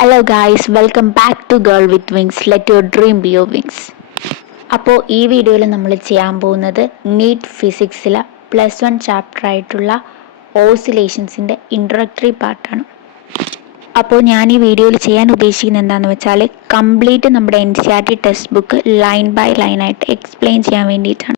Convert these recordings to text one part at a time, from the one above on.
Hello guys, welcome back to girl with wings. Let your dream be your wings. അപ്പോൾ ഈ വീഡിയോയിൽ നമ്മൾ ചെയ്യാൻ പോകുന്നത് നീറ്റ് ഫിസിക്സിലെ +1 ചാപ്റ്റർ ആയിട്ടുള്ള ഓസിലേഷൻസിൻ്റെ ഇൻട്രൊഡക്ടറി പാർട്ടാണ്. അപ്പോൾ ഞാൻ ഈ വീഡിയോയിൽ ചെയ്യാൻ ഉദ്ദേശിക്കുന്നത് എന്താണെന്ന് വെച്ചാൽ കംപ്ലീറ്റ് നമ്മുടെ NCERT text book line by line ആയിട്ട് എക്സ്പ്ലെയിൻ ചെയ്യാൻ വേണ്ടിയിട്ടാണ്.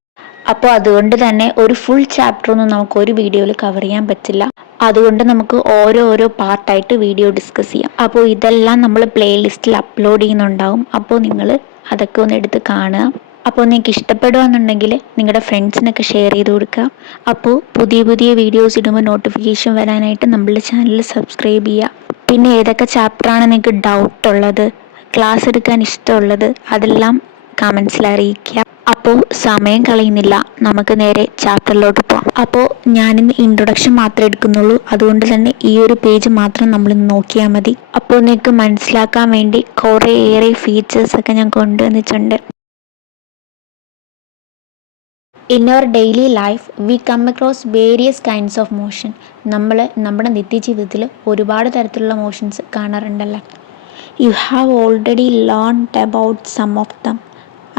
അപ്പോൾ അതുകൊണ്ട് തന്നെ ഒരു ഫുൾ ചാപ്റ്ററൊന്നും നമുക്ക് ഒരു വീഡിയോയിൽ കവർ ചെയ്യാൻ പറ്റില്ല. അതുകൊണ്ട് നമുക്ക് ഓരോ പാർട്ടായിട്ട് വീഡിയോ ഡിസ്കസ് ചെയ്യാം. അപ്പോൾ ഇതെല്ലാം നമ്മൾ പ്ലേലിസ്റ്റിൽ അപ്ലോഡ് ചെയ്യുന്നുണ്ടാവും. അപ്പോൾ നിങ്ങൾ അതൊക്കെ ഒന്ന് എടുത്ത് കാണുക. അപ്പോൾ നിങ്ങൾക്ക് ഇഷ്ടപ്പെടുകയെന്നുണ്ടെങ്കിൽ നിങ്ങളുടെ ഫ്രണ്ട്സിനൊക്കെ ഷെയർ ചെയ്ത് കൊടുക്കുക. അപ്പോൾ പുതിയ വീഡിയോസ് ഇടുമ്പോൾ നോട്ടിഫിക്കേഷൻ വരാനായിട്ട് നമ്മളുടെ ചാനൽ സബ്സ്ക്രൈബ് ചെയ്യുക. പിന്നെ ഏതൊക്കെ ചാപ്റ്ററാണ് നിങ്ങൾക്ക് ഡൗട്ടുള്ളത്, ക്ലാസ് എടുക്കാൻ ഇഷ്ടമുള്ളത്, അതെല്ലാം കമൻസിൽ അറിയിക്കുക. അപ്പോൾ സമയം കളയുന്നില്ല, നമുക്ക് നേരെ ചാപ്റ്ററിലോട്ട് പോകാം. അപ്പോൾ ഞാനിന്ന് ഇൻട്രൊഡക്ഷൻ മാത്രമേ എടുക്കുന്നുള്ളൂ. അതുകൊണ്ട് തന്നെ ഈ ഒരു പേജ് മാത്രം നമ്മളിന്ന് നോക്കിയാൽ മതി. അപ്പോൾ നിങ്ങൾക്ക് മനസ്സിലാക്കാൻ വേണ്ടി കുറേയേറെ ഫീച്ചേഴ്സൊക്കെ ഞാൻ കൊണ്ടുവന്നിട്ടുണ്ട്. In our daily life we come across various kinds of motion. നമ്മൾ നമ്മുടെ നിത്യജീവിതത്തിൽ ഒരുപാട് തരത്തിലുള്ള മോഷൻസ് കാണാറുണ്ടല്ലോ. You have already learned about some of them.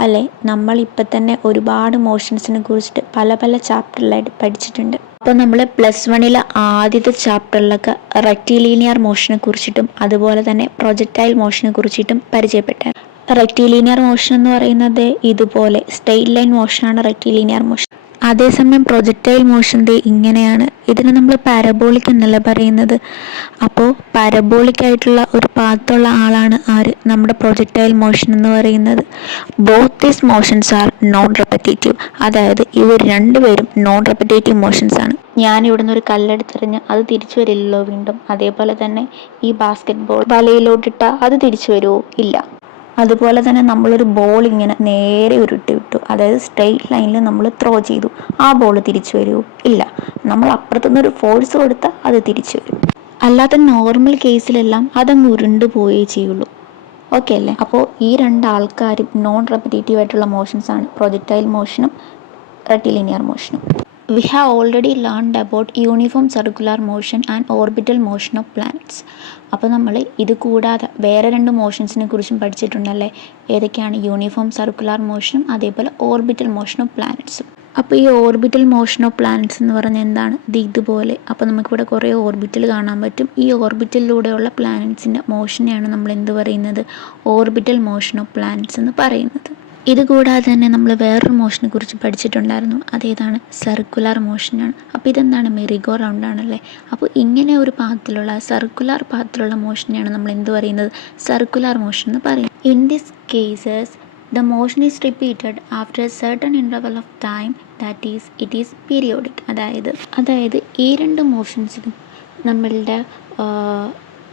അല്ലേ, നമ്മളിപ്പോൾ തന്നെ ഒരുപാട് മോഷൻസിനെ കുറിച്ചിട്ട് പല ചാപ്റ്ററിലായിട്ട് പഠിച്ചിട്ടുണ്ട്. അപ്പോൾ നമ്മൾ +1 ആദ്യത്തെ ചാപ്റ്ററിലൊക്കെ റെക്റ്റിലീനിയർ മോഷനെ കുറിച്ചിട്ടും അതുപോലെ തന്നെ പ്രൊജക്റ്റൈൽ മോഷനെ കുറിച്ചിട്ടും പരിചയപ്പെട്ടു. റെക്റ്റിലീനിയർ മോഷൻ എന്ന് പറയുന്നത് ഇതുപോലെ സ്ട്രെയിറ്റ് ലൈൻ മോഷനാണ് റെക്റ്റിലീനിയർ മോഷൻ. അതേസമയം പ്രൊജക്റ്റൈൽ മോഷൻ്റെ ഇങ്ങനെയാണ്. ഇതിന് നമ്മൾ പാരബോളിക് എന്നല്ല പറയുന്നത്. അപ്പോൾ പാരബോളിക് ആയിട്ടുള്ള ഒരു പാത്തുള്ള ആളാണ് ആര്, നമ്മുടെ പ്രൊജക്റ്റൈൽ മോഷൻ എന്ന് പറയുന്നത്. Both these motions R non repetitive. അതായത് ഇവർ രണ്ടുപേരും നോൺ റെപ്പറ്റേറ്റീവ് മോഷൻസ് ആണ്. ഞാൻ ഇവിടുന്ന് ഒരു കല്ലെടുത്തെറിഞ്ഞ് അത് തിരിച്ചു വരില്ലല്ലോ വീണ്ടും. അതേപോലെ തന്നെ ഈ ബാസ്കറ്റ് ബോൾ വലയിലോട്ടിട്ടാൽ അത് തിരിച്ചു വരുമോ? ഇല്ല. അതുപോലെ തന്നെ നമ്മളൊരു ബോൾ ഇങ്ങനെ നേരെ ഉരുട്ടി വിട്ടു, അതായത് സ്ട്രെയിറ്റ് ലൈനിൽ നമ്മൾ ത്രോ ചെയ്തു, ആ ബോൾ തിരിച്ചു വരുമോ? ഇല്ല. നമ്മൾ അപ്പുറത്തുനിന്നൊരു ഫോഴ്സ് കൊടുത്താൽ അത് തിരിച്ചു വരും. അല്ലാത്ത നോർമൽ കേസിലെല്ലാം അതങ്ങ് ഉരുണ്ട് പോയേ ചെയ്യുള്ളൂ. ഓക്കെ അല്ലേ? അപ്പോൾ ഈ രണ്ടാൾക്കാരും നോൺ റെപ്പറ്റേറ്റീവ് ആയിട്ടുള്ള മോഷൻസ് ആണ്, projectile മോഷനും റെക്റ്റിലിനിയർ മോഷനും. We have already learned about uniform circular motion and orbital motion of planets. അപ്പോൾ നമ്മൾ ഇത് കൂടാതെ വേറെ 2 മോഷൻസിനെ കുറിച്ചും പഠിച്ചിട്ടുണ്ടല്ലേ. ഏതൊക്കെയാണ്? യൂണിഫോം സർക്കുലർ മോഷനും അതേപോലെ ഓർബിറ്റൽ മോഷൻ ഓഫ് പ്ലാനറ്റ്സും. അപ്പോൾ ഈ ഓർബിറ്റൽ മോഷൻ ഓഫ് പ്ലാനറ്റ്സ് എന്ന് പറഞ്ഞാൽ എന്താണ്? ഇതുപോലെ. അപ്പോൾ നമുക്കിവിടെ കുറേ ഓർബിറ്റൽ കാണാൻ പറ്റും. ഈ ഓർബിറ്റലിലൂടെയുള്ള പ്ലാനറ്റ്സിൻ്റെ മോഷനെയാണ് നമ്മൾ എന്ത് പറയുന്നത്? ഓർബിറ്റൽ മോഷൻ ഓഫ് പ്ലാനറ്റ്സ് എന്ന് പറയുന്നത്. ഇതുകൂടാതെ തന്നെ നമ്മൾ വേറൊരു മോഷനെ കുറിച്ച് പഠിച്ചിട്ടുണ്ടായിരുന്നു. അതേതാണ്? സർക്കുലർ മോഷനാണ്. അപ്പോൾ ഇതെന്താണ്? മെറിഗോ റൗണ്ട് ആണല്ലേ. അപ്പോൾ ഇങ്ങനെ ഒരു പാത്തിലുള്ള സർക്കുലർ പാത്തിലുള്ള മോഷനെയാണ് നമ്മൾ എന്ത് പറയുന്നത്? സർക്കുലർ മോഷൻ എന്ന് പറയുന്നത്. In this cases the motion is repeated after A certain interval of time, that is it is periodic. അതായത് ഈ 2 മോഷൻസിനും നമ്മളുടെ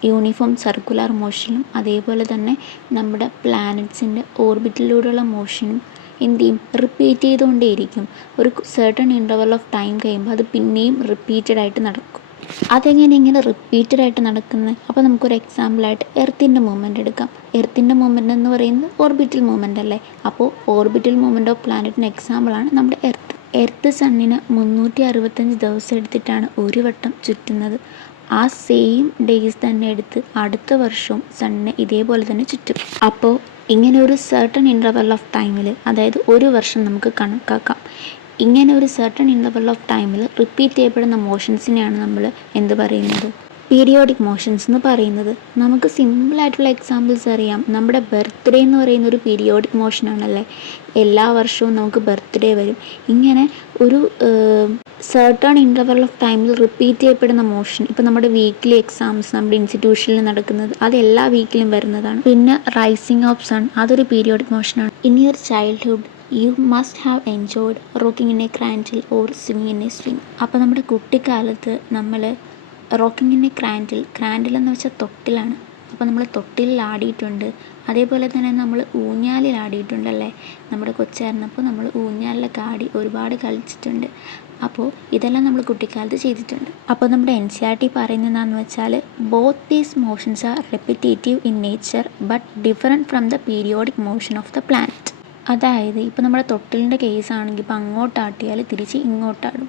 യൂണിഫോം സർക്കുലർ മോഷനും അതേപോലെ തന്നെ നമ്മുടെ പ്ലാനറ്റ്സിൻ്റെ ഓർബിറ്റിലൂടെയുള്ള മോഷനും എന്ത് ചെയ്യും? റിപ്പീറ്റ് ചെയ്തുകൊണ്ടേയിരിക്കും. ഒരു സർട്ടൺ ഇൻ്റർവൽ ഓഫ് ടൈം കഴിയുമ്പോൾ അത് പിന്നെയും റിപ്പീറ്റഡ് ആയിട്ട് നടക്കും. അതെങ്ങനെ ഇങ്ങനെ റിപ്പീറ്റഡ് ആയിട്ട് നടക്കുന്നത്? അപ്പോൾ നമുക്കൊരു എക്സാമ്പിളായിട്ട് എർത്തിൻ്റെ മൂവ്മെൻറ്റ് എടുക്കാം. എർത്തിൻ്റെ മൂവ്മെൻറ്റ് എന്ന് പറയുന്നത് ഓർബിറ്റൽ മൂവ്മെൻറ്റ് അല്ലേ. അപ്പോൾ ഓർബിറ്റൽ മൂവ്മെൻറ്റ് ഓഫ് പ്ലാനറ്റിന് എക്സാമ്പിളാണ് നമ്മുടെ എർത്ത് സണ്ണിന് 365 ദിവസം എടുത്തിട്ടാണ് ഒരു വട്ടം ചുറ്റുന്നത്. ആ സെയിം ഡേയ്സ് തന്നെ എടുത്ത് അടുത്ത വർഷവും സണ്ണിനെ ഇതേപോലെ തന്നെ ചുറ്റും. അപ്പോൾ ഇങ്ങനെ ഒരു സർട്ടൺ ഇൻ്റർവൽ ഓഫ് ടൈമിൽ, അതായത് ഒരു വർഷം നമുക്ക് കണക്കാക്കാം. ഇങ്ങനെ ഒരു സർട്ടൺ ഇൻ്റർവൽ ഓഫ് ടൈമിൽ റിപ്പീറ്റ് ചെയ്യപ്പെടുന്ന മോഷൻസിനെയാണ് നമ്മൾ എന്ത് പറയുന്നത്? പീരിയോഡിക് മോഷൻസ് എന്ന് പറയുന്നത്. നമുക്ക് സിമ്പിളായിട്ടുള്ള എക്സാമ്പിൾസ് അറിയാം. നമ്മുടെ ബർത്ത്ഡേ എന്ന് പറയുന്ന ഒരു പീരിയോഡിക് മോഷനാണല്ലേ. എല്ലാ വർഷവും നമുക്ക് ബർത്ത്ഡേ വരും. ഇങ്ങനെ ഒരു സർട്ടൺ ഇൻ്റർവൽ ഓഫ് ടൈമിൽ റിപ്പീറ്റ് ചെയ്യപ്പെടുന്ന മോഷൻ, ഇപ്പോൾ നമ്മുടെ വീക്ക്ലി എക്സാംസ് നമ്മുടെ ഇൻസ്റ്റിറ്റ്യൂഷനിൽ നടക്കുന്നത്, അത് എല്ലാ വീക്കിലും വരുന്നതാണ്. പിന്നെ റൈസിങ് ഓഫ് സൺ, അതൊരു പീരിയോഡിക് മോഷനാണ്. In your childhood you must have enjoyed rocking in a cradle or swimming in a swing. അപ്പോൾ നമ്മുടെ കുട്ടിക്കാലത്ത് നമ്മൾ റോക്കിംഗ് ഇൻ എ ക്രാൻഡിൽ എന്ന് വെച്ചാൽ തൊട്ടിലാണ്. അപ്പോൾ നമ്മൾ തൊട്ടിലിൽ ആടിയിട്ടുണ്ട്. അതേപോലെ തന്നെ നമ്മൾ ഊഞ്ഞാലിൽ ആടിയിട്ടുണ്ടല്ലേ. നമ്മുടെ കൊച്ചായിരുന്നപ്പോൾ നമ്മൾ ഊഞ്ഞാലിലൊക്കെ ആടി ഒരുപാട് കളിച്ചിട്ടുണ്ട്. അപ്പോൾ ഇതെല്ലാം നമ്മൾ കുട്ടിക്കാലത്ത് ചെയ്തിട്ടുണ്ട്. അപ്പോൾ നമ്മുടെ NCERT പറയുന്നത് എന്താണെന്ന് വെച്ചാൽ both these motions R repetitive in nature but different from the periodic motion of the planet. അതായത് ഇപ്പോൾ നമ്മുടെ തൊട്ടിലിൻ്റെ കേസാണെങ്കിൽ ഇപ്പോൾ അങ്ങോട്ടാട്ടിയാൽ തിരിച്ച് ഇങ്ങോട്ടാടും,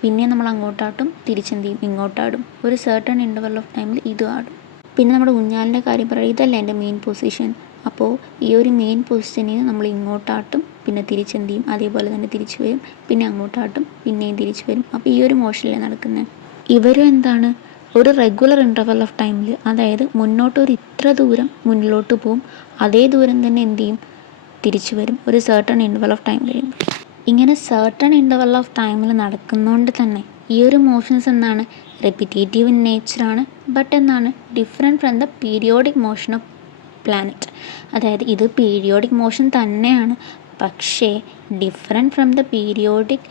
പിന്നെ നമ്മൾ അങ്ങോട്ടാട്ടും, തിരിച്ചെന്ത് ചെയ്യും? ഇങ്ങോട്ടാടും. ഒരു സർട്ടൺ ഇൻ്റർവൽ ഓഫ് ടൈമിൽ ഇതും ആടും. പിന്നെ നമ്മുടെ ഊഞ്ഞാലിൻ്റെ കാര്യം പറയുക, ഇതല്ല എൻ്റെ മെയിൻ പൊസിഷൻ. അപ്പോൾ ഈ ഒരു മെയിൻ പൊസിഷനിൽ നമ്മൾ ഇങ്ങോട്ടാട്ടും, പിന്നെ തിരിച്ചെന്ത് ചെയ്യും, അതേപോലെ തന്നെ തിരിച്ചു വരും, പിന്നെ അങ്ങോട്ടാട്ടും, പിന്നെയും തിരിച്ചു വരും. അപ്പോൾ ഈ ഒരു മോഷനിലാണ് നടക്കുന്നത്. ഇവരും എന്താണ്, ഒരു റെഗുലർ ഇൻ്റർവൽ ഓഫ് ടൈമിൽ, അതായത് മുന്നോട്ട് ഒരു ഇത്ര ദൂരം മുന്നിലോട്ട് പോവും, അതേ ദൂരം തന്നെ എന്ത് ചെയ്യും, തിരിച്ചു വരും ഒരു സർട്ടൺ ഇൻ്റർവൽ ഓഫ് ടൈം കഴിയുമ്പോൾ. ഇങ്ങനെ സർട്ടൺ ഇൻ്റർവൽ ഓഫ് ടൈമിൽ നടക്കുന്നതുകൊണ്ട് തന്നെ ഈ ഒരു മോഷൻസ് എന്താണ്, റെപ്പിറ്റേറ്റീവ് ഇൻ നേച്ചറാണ്, ബട്ട് എന്താണ്, different from the periodic motion of planet. അതായത് ഇത് പീരിയോഡിക് മോഷൻ തന്നെയാണ്, പക്ഷേ different from the periodic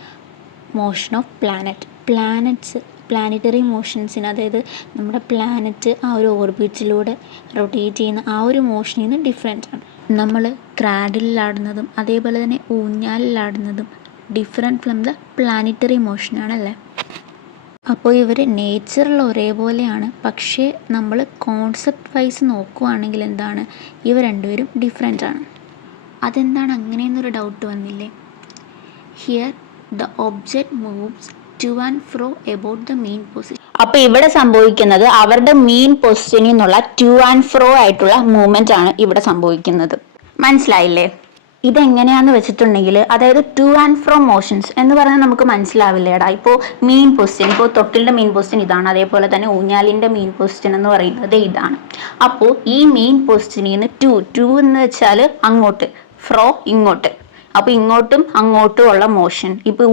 motion of planets planetary മോഷൻസിന്, അതായത് നമ്മുടെ പ്ലാനറ്റ് ആ ഒരു ഓർബിറ്റിലൂടെ റൊട്ടേറ്റ് ചെയ്യുന്ന ആ ഒരു മോഷനിൽ നിന്ന് ഡിഫറെൻ്റ് ആണ്. നമ്മൾ ക്രാഡിലാടുന്നതും അതേപോലെ തന്നെ ഊഞ്ഞാലിലാടുന്നതും ഡിഫറെൻറ്റ് ഫ്രം ദ പ്ലാനറ്ററി മോഷനാണല്ലേ. അപ്പോൾ ഇവർ നേച്ചറിൽ ഒരേപോലെയാണ്, പക്ഷേ നമ്മൾ കോൺസെപ്റ്റ് വൈസ് നോക്കുകയാണെങ്കിൽ എന്താണ്, ഇവ രണ്ടുപേരും ഡിഫറെൻ്റ് ആണ്. അതെന്താണ് അങ്ങനെയെന്നൊരു ഡൗട്ട് വന്നില്ലേ? Here the object moves to and ഫ്രോ about the mean position. അപ്പോൾ ഇവിടെ സംഭവിക്കുന്നത് അവരുടെ മെയിൻ പൊസിഷനിൽ നിന്നുള്ള ടു ആൻഡ് ഫ്രോ ആയിട്ടുള്ള മൂവ്മെൻ്റ് ആണ് ഇവിടെ സംഭവിക്കുന്നത്. മനസ്സിലായില്ലേ? ഇതെങ്ങനെയാണെന്ന് വെച്ചിട്ടുണ്ടെങ്കിൽ, അതായത് ടു ആൻഡ് ഫ്രോ മോഷൻസ് എന്ന് പറഞ്ഞാൽ നമുക്ക് മനസ്സിലാവില്ലേടാ. ഇപ്പോൾ മെയിൻ പൊസിഷൻ, ഇപ്പോൾ തൊട്ടിലിൻ്റെ മെയിൻ പൊസിഷൻ ഇതാണ്, അതേപോലെ തന്നെ ഊഞ്ഞാലിൻ്റെ മെയിൻ പൊസിഷൻ എന്ന് പറയുന്നത് ഇതാണ്. അപ്പോൾ ഈ മെയിൻ പൊസിഷനിൽ നിന്ന് ടു എന്ന് വെച്ചാൽ അങ്ങോട്ട്, ഫ്രോ ഇങ്ങോട്ട്. അപ്പോൾ ഇങ്ങോട്ടും അങ്ങോട്ടും ഉള്ള മോഷൻ, ഇപ്പോൾ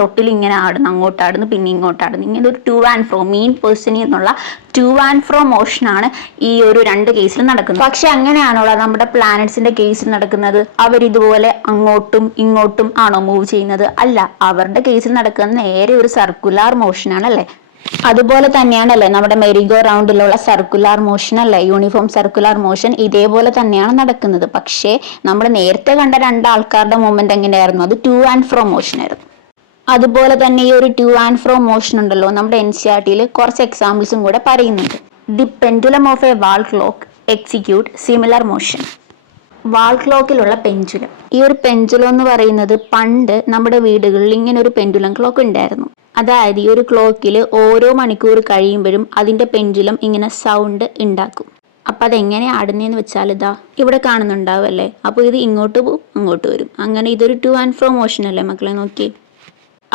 തൊട്ടിൽ ഇങ്ങനെ ആടുന്നു, അങ്ങോട്ടാടുന്നു, പിന്നെ ഇങ്ങോട്ടാടുന്നു, ഇങ്ങനെ ഒരു ടു ആൻഡ് ഫ്രോ മെയിൻ പേഴ്സണിൽ നിന്നുള്ള ടു ആൻഡ് ഫ്രോ മോഷനാണ് ഈ ഒരു രണ്ട് കേസിൽ നടക്കുന്നത്. പക്ഷെ അങ്ങനെയാണോ നമ്മുടെ പ്ലാനറ്റ്സിന്റെ കേസിൽ നടക്കുന്നത്? അവരിതുപോലെ അങ്ങോട്ടും ഇങ്ങോട്ടും ആണോ മൂവ് ചെയ്യുന്നത്? അല്ല, അവരുടെ കേസിൽ നടക്കുന്നത് നേരെ ഒരു സർക്കുലാർ മോഷനാണ് അല്ലേ. അതുപോലെ തന്നെയാണല്ലേ നമ്മുടെ മെരിഗോ റൗണ്ടിലുള്ള സർക്കുലാർ മോഷൻ അല്ലേ, യൂണിഫോം സർക്കുലാർ മോഷൻ ഇതേപോലെ തന്നെയാണ് നടക്കുന്നത്. പക്ഷേ നമ്മൾ നേരത്തെ കണ്ട രണ്ടാൾക്കാരുടെ മൂവ്മെന്റ് എങ്ങനെയായിരുന്നു? അത് ടു ആൻഡ് ഫ്രോ മോഷൻ ആയിരുന്നു. അതുപോലെ തന്നെ ഈ ഒരു ടു ആൻഡ് ഫ്രോ മോഷൻ ഉണ്ടല്ലോ, നമ്മുടെ NCERT കുറച്ച് എക്സാമ്പിൾസും കൂടെ പറയുന്നുണ്ട്. The pendulum of a wall clock execute similar motion. Wall ക്ലോക്കിലുള്ള പെൻഡുലം, ഈ ഒരു പെൻഡുലം എന്ന് പറയുന്നത് പണ്ട് നമ്മുടെ വീടുകളിൽ ഇങ്ങനെ ഒരു പെൻഡുലം ക്ലോക്ക് ഉണ്ടായിരുന്നു. അതായത് ഈ ഒരു ക്ലോക്കിൽ ഓരോ മണിക്കൂർ കഴിയുമ്പോഴും അതിൻ്റെ പെൻഡുലം ഇങ്ങനെ സൗണ്ട് ഉണ്ടാക്കും. അപ്പം അതെങ്ങനെ ആടുന്നതെന്ന് വെച്ചാൽ ഇതാ ഇവിടെ കാണുന്നുണ്ടാവും അല്ലേ. അപ്പോൾ ഇത് ഇങ്ങോട്ട് പോവും, അങ്ങോട്ട് വരും, അങ്ങനെ ഇതൊരു ടു ആൻഡ് ഫ്രോ മോഷൻ അല്ലേ മക്കളെ, നോക്കി.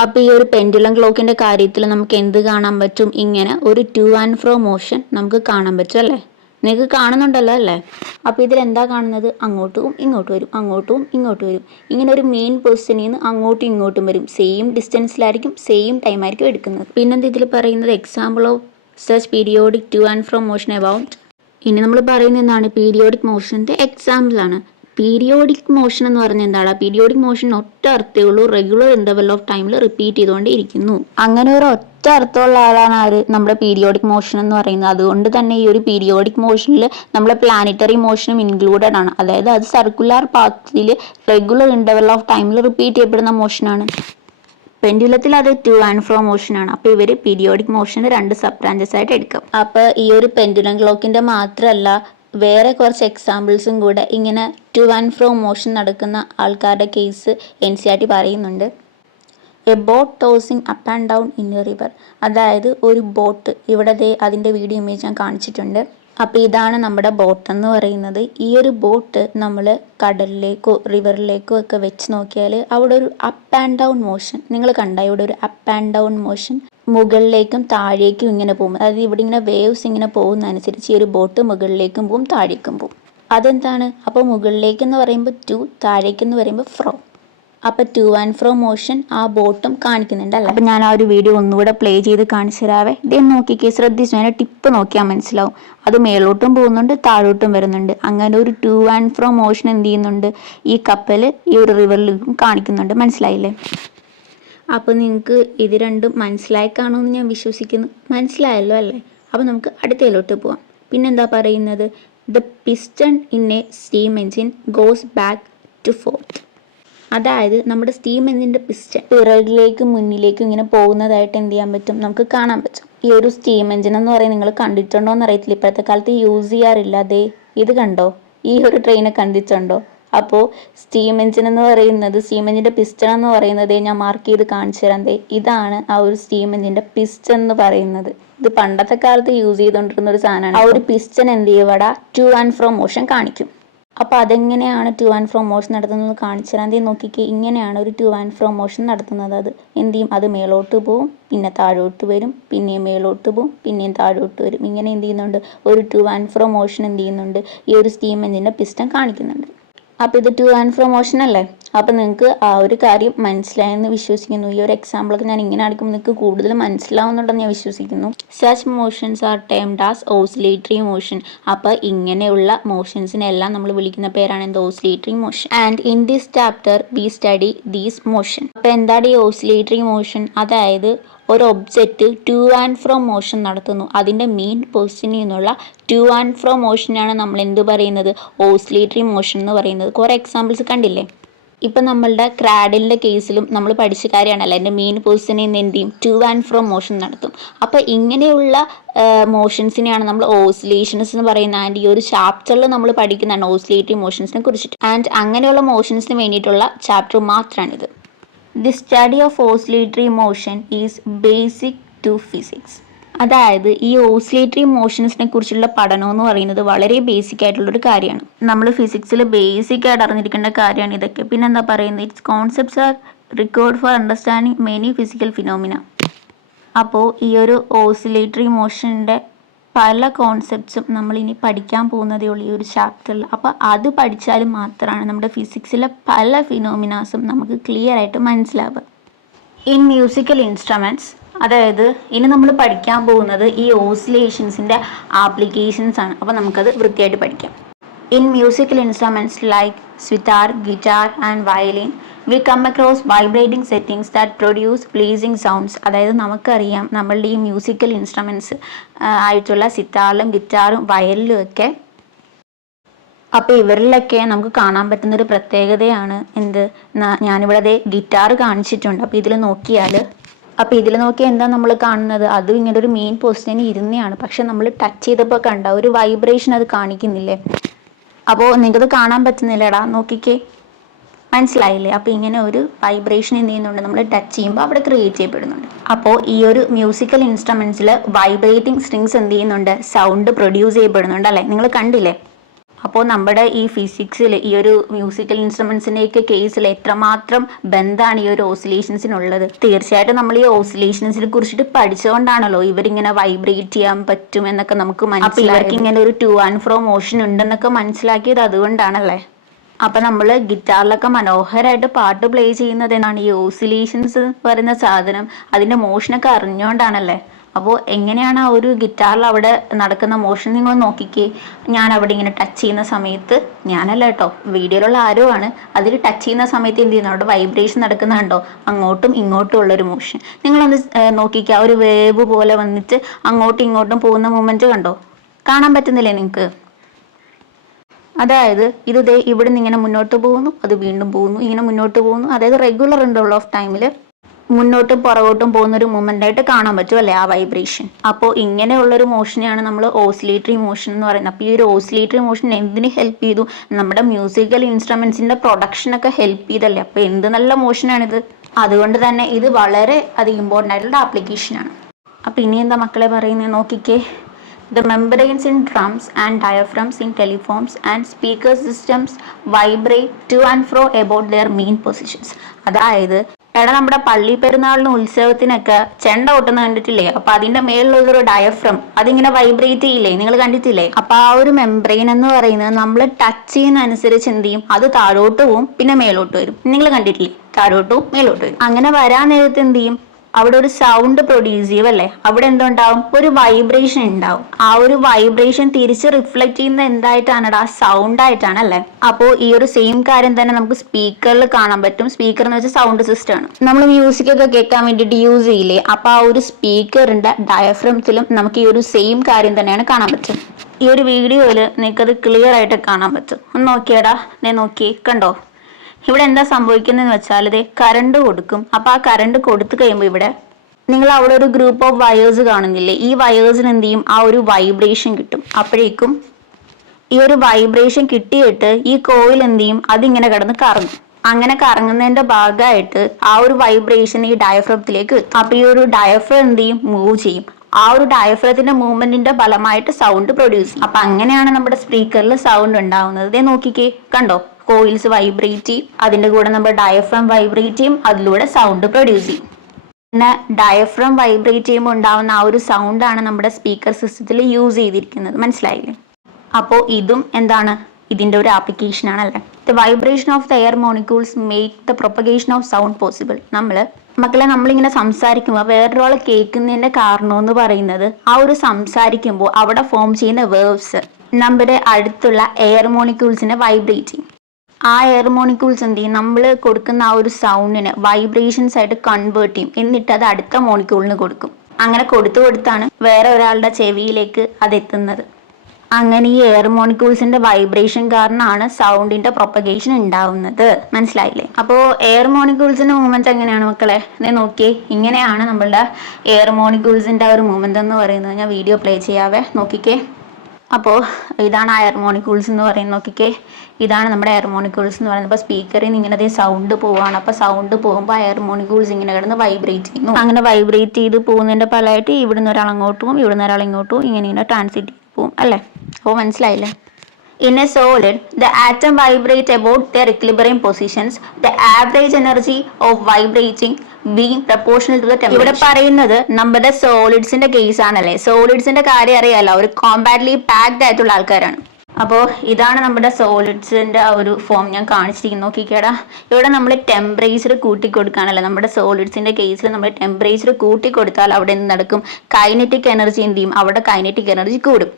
അപ്പോൾ ഈ ഒരു പെൻഡുലം ക്ലോക്കിൻ്റെ കാര്യത്തിൽ നമുക്ക് എന്ത് കാണാൻ പറ്റും? ഇങ്ങനെ ഒരു ടു ആൻഡ് ഫ്രോ മോഷൻ നമുക്ക് കാണാൻ പറ്റും അല്ലേ. നിങ്ങൾക്ക് കാണുന്നുണ്ടല്ലോ അല്ലേ. അപ്പോൾ ഇതിലെന്താ കാണുന്നത്? അങ്ങോട്ടും ഇങ്ങോട്ടും വരും, അങ്ങോട്ടും ഇങ്ങോട്ടും വരും. ഇങ്ങനെ ഒരു മെയിൻ പൊസിഷനിൽ നിന്ന് അങ്ങോട്ടും ഇങ്ങോട്ടും വരും. സെയിം ഡിസ്റ്റൻസിലായിരിക്കും, സെയിം ടൈം ആയിരിക്കും എടുക്കുന്നത്. പിന്നെന്താ ഇതിൽ പറയുന്നത്? Example of such periodic to and fro motion about. ഇനി നമ്മൾ പറയുന്നത് എന്താണ്? പീരിയോഡിക് മോഷൻ്റെ എക്സാമ്പിൾ ആണ്. പീരിയോഡിക് മോഷൻ എന്ന് പറഞ്ഞാൽ എന്താണ്? പീരിയോഡിക് മോഷൻ ഒറ്റ അർത്ഥേ ഉള്ളൂ, റെഗുലർ ഇന്റർവെൽ ഓഫ് ടൈമിൽ റിപ്പീറ്റ് ചെയ്തുകൊണ്ടേ ഇരിക്കുന്നു. അങ്ങനെ ഒരു ഒറ്റ അർത്ഥമുള്ള ആളാണ് ആര്? നമ്മുടെ പീരിയോഡിക് മോഷൻ എന്ന് പറയുന്നത്. അതുകൊണ്ട് തന്നെ ഈ ഒരു പീരിയോഡിക് മോഷനിൽ നമ്മുടെ പ്ലാനറ്ററി മോഷനും ഇൻക്ലൂഡഡ് ആണ്. അതായത് അത് സർക്കുലർ പാത്തിൽ റെഗുലർ ഇന്റർവെൽ ഓഫ് ടൈമിൽ റിപ്പീറ്റ് ചെയ്യപ്പെടുന്ന മോഷനാണ്. പെൻഡുലത്തിൽ അത് ടു ആൻഡ് ഫ്രോ മോഷനാണ്. അപ്പോൾ ഇവർ പീരിയോഡിക് മോഷന് രണ്ട് സബ് ബ്രാഞ്ചസ് ആയിട്ട് എടുക്കും. അപ്പോൾ ഈ ഒരു പെൻഡുലം ക്ലോക്കിൻ്റെ മാത്രമല്ല, വേറെ കുറച്ച് എക്സാമ്പിൾസും കൂടെ ഇങ്ങനെ ടു ആൻഡ് ഫ്രോ മോഷൻ നടക്കുന്ന ആൾക്കാരുടെ കേസ് NCERT പറയുന്നുണ്ട്. A boat tossing up and down in A river. അതായത് ഒരു ബോട്ട്, ഇവിടെ അതിൻ്റെ വീഡിയോ ഇമേജ് ഞാൻ കാണിച്ചിട്ടുണ്ട്. അപ്പോൾ ഇതാണ് നമ്മുടെ ബോട്ട് എന്ന് പറയുന്നത്. ഈ ഒരു ബോട്ട് നമ്മൾ കടലിലേക്കോ റിവറിലേക്കോ ഒക്കെ വെച്ച് നോക്കിയാൽ അവിടെ ഒരു അപ്പ് ആൻഡ് ഡൗൺ മോഷൻ നിങ്ങൾ കണ്ട, ഇവിടെ ഒരു അപ്പ് ആൻഡ് ഡൗൺ മോഷൻ മുകളിലേക്കും താഴേക്കും ഇങ്ങനെ പോകും. അതായത് ഇവിടെ ഇങ്ങനെ വേവ്സ് ഇങ്ങനെ പോകുന്നതനുസരിച്ച് ഈ ഒരു ബോട്ട് മുകളിലേക്കും പോവും, താഴേക്കും പോവും. അതെന്താണ്? അപ്പോൾ മുകളിലേക്കെന്ന് പറയുമ്പോൾ ടു, താഴേക്കെന്ന് പറയുമ്പോൾ ഫ്രോ. അപ്പോൾ ടു ആൻഡ് ഫ്രോ മോഷൻ ആ ബോട്ടും കാണിക്കുന്നുണ്ടല്ലോ. അപ്പം ഞാൻ ആ ഒരു വീഡിയോ ഒന്നുകൂടെ പ്ലേ ചെയ്ത് കാണിച്ചു തരാവേ. ഇതേ നോക്കിക്കേ, ശ്രദ്ധിച്ചു, അതിൻ്റെ ടിപ്പ് നോക്കിയാൽ മനസ്സിലാവും. അത് മേലോട്ടും പോകുന്നുണ്ട്, താഴോട്ടും വരുന്നുണ്ട്. അങ്ങനെ ഒരു ടു ആൻഡ് ഫ്രോ മോഷൻ എന്ത് ചെയ്യുന്നുണ്ട്? ഈ കപ്പൽ ഈ ഒരു റിവറിലേക്കും കാണിക്കുന്നുണ്ട്. മനസ്സിലായില്ലേ? അപ്പോൾ നിങ്ങൾക്ക് ഇത് രണ്ടും മനസ്സിലായി കാണുമെന്ന് ഞാൻ വിശ്വസിക്കുന്നു. മനസ്സിലായല്ലോ അല്ലേ? അപ്പോൾ നമുക്ക് അടുത്തതിലോട്ട് പോവാം. പിന്നെന്താ പറയുന്നത്? The piston in a steam engine goes back to forth. അതായത് നമ്മുടെ സ്റ്റീം എൻജിൻ്റെ പിസ്റ്റൺ പിറകിലേക്കും മുന്നിലേക്കും ഇങ്ങനെ പോകുന്നതായിട്ട് എന്ത് ചെയ്യാൻ പറ്റും? നമുക്ക് കാണാൻ പറ്റും. ഈ ഒരു സ്റ്റീം എൻജിൻ എന്ന് പറയുന്നത് നിങ്ങൾ കണ്ടിട്ടുണ്ടോ എന്ന് അറിയത്തില്ല, ഇപ്പോഴത്തെ കാലത്ത് യൂസ് ചെയ്യാറില്ല. അതേ ഇത് കണ്ടോ, ഈ ഒരു ട്രെയിനെ കണ്ടിട്ടുണ്ടോ? അപ്പോൾ സ്റ്റീം എൻജിൻ എന്ന് പറയുന്നത്, സ്റ്റീം എൻജിൻ്റെ പിസ്റ്റൺ എന്ന് പറയുന്നത് ഞാൻ മാർക്ക് ചെയ്ത് കാണിച്ചു തരാം. ഇതാണ് ആ ഒരു സ്റ്റീം എൻജിൻ്റെ പിസ്റ്റൺ എന്ന് പറയുന്നത്. ഇത് പണ്ടത്തെ കാലത്ത് യൂസ് ചെയ്തുകൊണ്ടിരുന്ന ഒരു സാധനമാണ്. ആ ഒരു പിസ്റ്റൺ എന്ത് ചെയ്യുവടാ ടു ആൻഡ് ഫ്രോ മോഷൻ കാണിക്കും. അപ്പോൾ അതെങ്ങനെയാണ് ടു ആൻഡ് ഫ്രോ മോഷൻ നടത്തുന്നത് കാണിച്ചു തരാം. എന്തെങ്കിലും നോക്കിക്കേ, ഇങ്ങനെയാണ് ഒരു ടു ആൻഡ് ഫ്രോ മോഷൻ നടത്തുന്നത്. അത് എന്ത് ചെയ്യും, അത് മേലോട്ട് പോവും, പിന്നെ താഴോട്ട് വരും, പിന്നെയും മേലോട്ട് പോവും, പിന്നെയും താഴോട്ട് വരും. ഇങ്ങനെ എന്ത് ചെയ്യുന്നുണ്ട്, ഒരു ടു ആൻഡ് ഫ്രോ മോഷൻ എന്ത് ചെയ്യുന്നുണ്ട്, ഈ ഒരു സ്റ്റീം എഞ്ചിൻ്റെ പിസ്റ്റൺ കാണിക്കുന്നുണ്ട്. അപ്പോൾ ഇത് ടു ആൻഡ് ഫ്രോ മോഷൻ അല്ലേ. അപ്പോൾ നിങ്ങൾക്ക് ആ ഒരു കാര്യം മനസ്സിലായെന്ന് വിശ്വസിക്കുന്നു. ഈ ഒരു എക്സാമ്പിളൊക്കെ ഞാൻ ഇങ്ങനെ അടിക്കുമ്പോൾ നിങ്ങൾക്ക് കൂടുതൽ മനസ്സിലാവുന്നുണ്ടെന്ന് ഞാൻ വിശ്വസിക്കുന്നു. Such motions R termed as oscillatory motion. അപ്പോൾ ഇങ്ങനെയുള്ള മോഷൻസിനെല്ലാം നമ്മൾ വിളിക്കുന്ന പേരാണ് എന്ത്, oscillatory motion. And in this chapter we study these motion. അപ്പോൾ എന്താണ് ഈ ഓസിലേറ്ററി മോഷൻ? അതായത് ഒരു object to and fro motion നടത്തുന്നു, അതിൻ്റെ മെയിൻ പൊസിഷനിൽ നിന്നുള്ള ടു ആൻഡ് ഫ്രോ മോഷനാണ് നമ്മൾ എന്ത് പറയുന്നത്, ഓസിലേറ്ററി മോഷൻ എന്ന് പറയുന്നത്. കുറേ എക്സാമ്പിൾസ് കണ്ടില്ലേ. ഇപ്പം നമ്മളുടെ ക്രാഡിലിൻ്റെ കേസിലും നമ്മൾ പഠിച്ച കാര്യമാണല്ലോ, എൻ്റെ മെയിൻ പൊസിഷനിൽ നിന്ന് എന്ത് ചെയ്യും, ടു ആൻഡ് ഫ്രോ മോഷൻ നടത്തും. അപ്പോൾ ഇങ്ങനെയുള്ള മോഷൻസിനെയാണ് നമ്മൾ ഓസിലേഷൻസ് എന്ന് പറയുന്നത്. ആൻഡ് ഈ ഒരു ചാപ്റ്ററിൽ നമ്മൾ പഠിക്കുന്നതാണ് ഓസിലേറ്ററി മോഷൻസിനെ കുറിച്ചിട്ട്. ആൻഡ് അങ്ങനെയുള്ള മോഷൻസിന് വേണ്ടിയിട്ടുള്ള ചാപ്റ്റർ മാത്രമാണിത്. The study of oscillatory motion is basic to physics. അതായത് ഈ ഓസിലേറ്ററി മോഷൻസിനെ കുറിച്ചുള്ള പഠനം എന്ന് പറയുന്നത് വളരെ ബേസിക് ആയിട്ടുള്ളൊരു കാര്യമാണ്. നമ്മൾ ഫിസിക്സിൽ ബേസിക് ആയിട്ട് അറിഞ്ഞിരിക്കേണ്ട കാര്യമാണ് ഇതൊക്കെ. പിന്നെ എന്താ പറയുന്നത്, it's concepts are required for understanding many physical phenomena. അപ്പോൾ ഈ ഒരു ഓസിലേറ്ററി മോഷൻ്റെ പല കോൺസെപ്റ്റ്സും നമ്മളിനി പഠിക്കാൻ പോകുന്നതേ ഉള്ളൂ ഈ ഒരു ചാപ്റ്ററിൽ. അപ്പോൾ അത് പഠിച്ചാൽ മാത്രമാണ് നമ്മുടെ ഫിസിക്സിലെ പല ഫിനോമിനാസും നമുക്ക് ക്ലിയർ ആയിട്ട് മനസ്സിലാവുക. ഇൻ മ്യൂസിക്കൽ ഇൻസ്ട്രുമെൻറ്റ്സ്, അതായത് ഇനി നമ്മൾ പഠിക്കാൻ പോകുന്നത് ഈ ഓസിലേഷൻസിൻ്റെ ആപ്ലിക്കേഷൻസ് ആണ്. അപ്പോൾ നമുക്കത് വൃത്തിയായിട്ട് പഠിക്കാം. In musical instruments like sitar, guitar and violin we come across vibrating settings that produce pleasing sounds. അതായത് നമുക്കറിയാം നമ്മളുടെ ഈ മ്യൂസിക്കൽ ഇൻസ്ട്രുമെൻറ്റ്സ് ആയിട്ടുള്ള സിതാറിലും ഗിറ്റാറും വയലിലും ഒക്കെ, അപ്പോൾ ഇവരിലൊക്കെ നമുക്ക് കാണാൻ പറ്റുന്നൊരു പ്രത്യേകതയാണ് എന്ത്, ഞാനിവിടെ അതേ ഗിറ്റാർ കാണിച്ചിട്ടുണ്ട്. അപ്പോൾ ഇതിൽ നോക്കിയാൽ എന്താ നമ്മൾ കാണുന്നത്, അതും ഇങ്ങനെ ഒരു മെയിൻ പൊസിഷനിൽ ഇരുന്നെയാണ്. പക്ഷെ നമ്മൾ ടച്ച് ചെയ്തപ്പോൾ കണ്ട ഒരു വൈബ്രേഷൻ അത് കാണിക്കുന്നില്ലേ. അപ്പോൾ നിങ്ങൾക്കത് കാണാൻ പറ്റുന്നില്ലടാ, നോക്കിക്കേ, മനസ്സിലായില്ലേ. അപ്പോൾ ഇങ്ങനെ ഒരു വൈബ്രേഷൻ എന്ത് ചെയ്യുന്നുണ്ട്, നമ്മൾ ടച്ച് ചെയ്യുമ്പോൾ അവിടെ ക്രിയേറ്റ് ചെയ്യപ്പെടുന്നുണ്ട്. അപ്പോൾ ഈ ഒരു മ്യൂസിക്കൽ ഇൻസ്ട്രുമെൻറ്റ്സിൽ വൈബ്രേറ്റിംഗ് സ്ട്രിങ്സ് എന്ത് ചെയ്യുന്നുണ്ട്, സൗണ്ട് പ്രൊഡ്യൂസ് ചെയ്യപ്പെടുന്നുണ്ട് അല്ലേ, നിങ്ങൾ കണ്ടില്ലേ. അപ്പോൾ നമ്മുടെ ഈ ഫിസിക്സിൽ ഈ ഒരു മ്യൂസിക്കൽ ഇൻസ്ട്രുമെൻസിൻ്റെയൊക്കെ കേസിൽ എത്രമാത്രം ബന്ധമാണ് ഈ ഒരു ഓസിലേഷൻസിനുള്ളത്. തീർച്ചയായിട്ടും നമ്മൾ ഈ ഓസിലേഷൻസിനെ കുറിച്ചിട്ട് പഠിച്ചുകൊണ്ടാണല്ലോ ഇവരിങ്ങനെ വൈബ്രേറ്റ് ചെയ്യാൻ പറ്റും എന്നൊക്കെ നമുക്ക് മനസ്സിലാക്കി, ഇവർക്ക് ഇങ്ങനെ ഒരു ടു ആൻഡ് ഫ്രോ മോഷൻ ഉണ്ടെന്നൊക്കെ മനസ്സിലാക്കിയത് അതുകൊണ്ടാണല്ലേ. അപ്പം നമ്മൾ ഗിറ്റാറിലൊക്കെ മനോഹരമായിട്ട് പാട്ട് പ്ലേ ചെയ്യുന്നത് എന്നാണ് ഈ ഓസിലേഷൻസ് പറയുന്ന സാധനം, അതിൻ്റെ മോഷനൊക്കെ അറിഞ്ഞുകൊണ്ടാണല്ലേ. അപ്പോൾ എങ്ങനെയാണ് ആ ഒരു ഗിറ്റാറിൽ അവിടെ നടക്കുന്ന മോഷൻ നിങ്ങൾ നോക്കിക്കേ. ഞാൻ അവിടെ ഇങ്ങനെ ടച്ച് ചെയ്യുന്ന സമയത്ത്, ഞാനല്ല കേട്ടോ, വീഡിയോയിലുള്ള ആരോ ആണ്, അതിൽ ടച്ച് ചെയ്യുന്ന സമയത്ത് എന്ത് ചെയ്യുന്നു, അവിടെ വൈബ്രേഷൻ നടക്കുന്നുണ്ടോ, അങ്ങോട്ടും ഇങ്ങോട്ടും ഉള്ളൊരു മോഷൻ. നിങ്ങളൊന്ന് നോക്കിക്കുക, ഒരു വേവ് പോലെ വന്നിട്ട് അങ്ങോട്ടും ഇങ്ങോട്ടും പോകുന്ന മൂമെൻറ്റ് കണ്ടോ, കാണാൻ പറ്റുന്നില്ലേ നിങ്ങൾക്ക്. അതായത് ഇത് ദേ ഇവിടെ നിന്ന് ഇങ്ങനെ മുന്നോട്ട് പോകുന്നു, അത് വീണ്ടും പോകുന്നു, ഇങ്ങനെ മുന്നോട്ട് പോകുന്നു. അതായത് റെഗുലർ ഇൻ്റർവൽ ഓഫ് ടൈമിൽ മുന്നോട്ടും പുറകോട്ടും പോകുന്നൊരു മൂവ്മെൻ്റ് ആയിട്ട് കാണാൻ പറ്റും അല്ലേ, ആ വൈബ്രേഷൻ. അപ്പോൾ ഇങ്ങനെയുള്ളൊരു മോഷനെയാണ് നമ്മൾ ഓസിലേറ്ററി മോഷൻ എന്ന് പറയുന്നത്. അപ്പോൾ ഈ ഒരു ഓസിലേറ്ററി മോഷൻ എന്തിന് ഹെൽപ്പ് ചെയ്തു, നമ്മുടെ മ്യൂസിക്കൽ ഇൻസ്ട്രുമെൻസിൻ്റെ പ്രൊഡക്ഷനൊക്കെ ഹെൽപ്പ് ചെയ്തല്ലേ. അപ്പോൾ എന്ത് നല്ല മോഷനാണിത്. അതുകൊണ്ട് തന്നെ ഇത് വളരെ അധികം ഇമ്പോർട്ടൻ്റ് ആയിട്ടുള്ള ആപ്ലിക്കേഷനാണ്. അപ്പോൾ ഇനി എന്താ മക്കളെ പറയുന്നത് നോക്കിക്കേ. The membranes in drums and diaphragms in telephones and speaker systems vibrate to and fro about their main positions. അതായത് നമ്മുടെ പള്ളി പെരുന്നാളിന് ഉത്സവത്തിനൊക്കെ ചെണ്ട കൊട്ടുന്ന കണ്ടിട്ടില്ലേ. അപ്പൊ അതിന്റെ മേളിലുള്ളൊരു ഡയഫ്രം അതിങ്ങനെ വൈബ്രേറ്റ് ചെയ്യില്ലേ, നിങ്ങൾ കണ്ടിട്ടില്ലേ. അപ്പൊ ആ ഒരു മെംബ്രെയിൻ എന്ന് പറയുന്നത് നമ്മൾ ടച്ച് ചെയ്യുന്ന അനുസരിച്ച് എന്ത് ചെയ്യും, അത് താഴോട്ട് പോവും, പിന്നെ മേലോട്ട് വരും. നിങ്ങൾ കണ്ടിട്ടില്ലേ, താഴോട്ടും മേലോട്ട് വരും. അങ്ങനെ വരാൻ നേരത്ത് എന്ത് ചെയ്യും, അവിടെ ഒരു സൗണ്ട് പ്രൊഡ്യൂസ് ചെയ്യും അല്ലേ. അവിടെ എന്തുണ്ടാവും, ഒരു വൈബ്രേഷൻ ഉണ്ടാവും. ആ ഒരു വൈബ്രേഷൻ തിരിച്ച് റിഫ്ലക്ട് ചെയ്യുന്ന എന്തായിട്ടാണ്, ആ സൗണ്ട് ആയിട്ടാണ് അല്ലേ. അപ്പോൾ ഈ ഒരു സെയിം കാര്യം തന്നെ നമുക്ക് സ്പീക്കറിൽ കാണാൻ പറ്റും. സ്പീക്കർ എന്ന് വെച്ചാൽ സൗണ്ട് സിസ്റ്റം ആണ്, നമ്മൾ മ്യൂസിക് ഒക്കെ കേൾക്കാൻ വേണ്ടിയിട്ട് യൂസ് ചെയ്യില്ലേ. അപ്പൊ ആ ഒരു സ്പീക്കറിന്റെ ഡയഫ്രംസിലും നമുക്ക് ഈ ഒരു സെയിം കാര്യം തന്നെയാണ് കാണാൻ പറ്റും. ഈ ഒരു വീഡിയോയിൽ നിങ്ങൾക്കത് ക്ലിയർ ആയിട്ട് കാണാൻ പറ്റും. ഒന്ന് നോക്കിയടാ, നോക്കി കണ്ടോ. ഇവിടെ എന്താ സംഭവിക്കുന്നതെന്ന് വെച്ചാൽ ഇത് കറണ്ട് കൊടുക്കും. അപ്പോൾ ആ കറണ്ട് കൊടുത്തു കഴിയുമ്പോൾ ഇവിടെ നിങ്ങൾ അവിടെ ഒരു ഗ്രൂപ്പ് ഓഫ് വയേഴ്സ് കാണുന്നില്ലേ, ഈ വയേഴ്സിന് എന്ത് ചെയ്യും, ആ ഒരു വൈബ്രേഷൻ കിട്ടും. അപ്പോഴേക്കും ഈ ഒരു വൈബ്രേഷൻ കിട്ടിയിട്ട് ഈ കോയിൽ എന്ത് ചെയ്യും, അതിങ്ങനെ കിടന്ന് കറങ്ങും. അങ്ങനെ കറങ്ങുന്നതിന്റെ ഭാഗമായിട്ട് ആ ഒരു വൈബ്രേഷൻ ഈ ഡയഫ്രത്തിലേക്ക് എത്തും. അപ്പോൾ ഈ ഒരു ഡയഫ്രം എന്ത് ചെയ്യും, മൂവ് ചെയ്യും. ആ ഒരു ഡയഫ്രത്തിന്റെ മൂവ്മെന്റിന്റെ ഫലമായിട്ട് സൗണ്ട് പ്രൊഡ്യൂസ് ചെയ്യും. അപ്പൊ അങ്ങനെയാണ് നമ്മുടെ സ്പീക്കറിൽ സൗണ്ട് ഉണ്ടാവുന്നത്. ഇതേ നോക്കിക്കേ, കണ്ടോ, കോയിൽസ് വൈബ്രേറ്റ് ചെയ്യും, അതിന്റെ കൂടെ നമ്മുടെ ഡയഫ്രം വൈബ്രേറ്റ് ചെയ്യും, അതിലൂടെ സൗണ്ട് പ്രൊഡ്യൂസ് ചെയ്യും. പിന്നെ ഡയഫ്രം വൈബ്രേറ്റ് ചെയ്യുമ്പോൾ ഉണ്ടാവുന്ന ആ ഒരു സൗണ്ടാണ് നമ്മുടെ സ്പീക്കർ സിസ്റ്റത്തിൽ യൂസ് ചെയ്തിരിക്കുന്നത്. മനസ്സിലായില്ലേ? അപ്പോൾ ഇതും എന്താണ്, ഇതിന്റെ ഒരു ആപ്ലിക്കേഷൻ ആണല്ലേ. The vibration of the air molecules make the propagation of sound possible. നമ്മളിങ്ങനെ സംസാരിക്കുമ്പോൾ വേറൊരാൾ കേൾക്കുന്നതിന്റെ കാരണം എന്ന് പറയുന്നത് ആ ഒരു സംസാരിക്കുമ്പോൾ അവിടെ ഫോം ചെയ്യുന്ന വേർബ്സ് നമ്മുടെ അടുത്തുള്ള എയർ മോളിക്യൂൾസിനെ വൈബ്രേറ്റ് ചെയ്യും. ആ എയർ മോളിക്യൂൾസ് എന്ത് ചെയ്യും, നമ്മൾ കൊടുക്കുന്ന ആ ഒരു സൗണ്ടിനെ വൈബ്രേഷൻസ് ആയിട്ട് കൺവേർട്ട് ചെയ്യും, എന്നിട്ട് അത് അടുത്ത മോളിക്യൂളിന് കൊടുക്കും. അങ്ങനെ കൊടുത്താണ് വേറെ ഒരാളുടെ ചെവിയിലേക്ക് അത് എത്തുന്നത്. അങ്ങനെ ഈ എയർ മോളിക്യൂൾസിന്റെ വൈബ്രേഷൻ കാരണമാണ് സൗണ്ടിന്റെ പ്രൊപ്പഗേഷൻ ഉണ്ടാവുന്നത്. മനസ്സിലായില്ലേ? അപ്പോൾ എയർ മോളിക്യൂൾസിന്റെ മൂവ്മെന്റ് എങ്ങനെയാണ് മക്കളെ? നോക്കിയേ, ഇങ്ങനെയാണ് നമ്മളുടെ എയർ മോളിക്യൂൾസിന്റെ ഒരു മൂവ്മെന്റ് എന്ന് പറയുന്നത്. ഞാൻ വീഡിയോ പ്ലേ ചെയ്യാവേ, നോക്കിക്കേ. അപ്പോൾ ഇതാണ് എയർ മോളിക്യൂൾസ് എന്ന് പറയുന്നത്. നോക്കിക്കേ, ഇതാണ് നമ്മുടെ എയർ മോളിക്യൂൾസ് എന്ന് പറയുന്നത്. അപ്പോൾ സ്പീക്കറിൽ നിന്ന് ഇങ്ങനെ സൗണ്ട് പോവുകയാണ്. അപ്പോൾ സൗണ്ട് പോകുമ്പോൾ എയർ മോളിക്യൂൾസ് ഇങ്ങനെ കിടന്ന് വൈബ്രേറ്റ് ചെയ്യുന്നു. അങ്ങനെ വൈബ്രേറ്റ് ചെയ്ത് പോകുന്നതിന്റെ ഫലമായിട്ട് ഇവിടുന്ന് ഒരാൾ അങ്ങോട്ട് പോകും, ഇവിടുന്ന് ഒരാൾ ഇങ്ങോട്ട് പോകും, ഇങ്ങനെ ട്രാൻസിറ്റ് പോവും അല്ലേ? അപ്പോൾ മനസ്സിലായില്ലേ? In a solid, the atom vibrate about their equilibrium positions. The average energy of vibrating being proportional to the temperature. ഇവിടെ പറയുന്നത് നമ്മുടെ സോളിഡ്സിന്റെ കേസ് ആണല്ലേ. സോളിഡ്സിന്റെ കാര്യം അറിയാലോ, ഒരു കോമ്പാക്ട്ലി പാക്ഡ് ആയിട്ടുള്ള ആൾക്കാരാണ്. അപ്പോൾ ഇതാണ് നമ്മുടെ സോളിഡ്സിന്റെ ആ ഒരു ഫോം ഞാൻ കാണിച്ചിരിക്കുന്നു. നോക്കിക്കേടാ, ഇവിടെ നമ്മൾ ടെമ്പറേച്ചർ കൂട്ടിക്കൊടുക്കുകയാണല്ലോ. നമ്മുടെ സോളിഡ്സിന്റെ കേസിൽ നമ്മൾ ടെമ്പറേച്ചർ കൂട്ടിക്കൊടുത്താൽ അവിടെ എന്ത് നടക്കും? കൈനറ്റിക് എനർജി എന്ത് ചെയ്യും? അവിടെ കൈനറ്റിക് എനർജി കൂടും.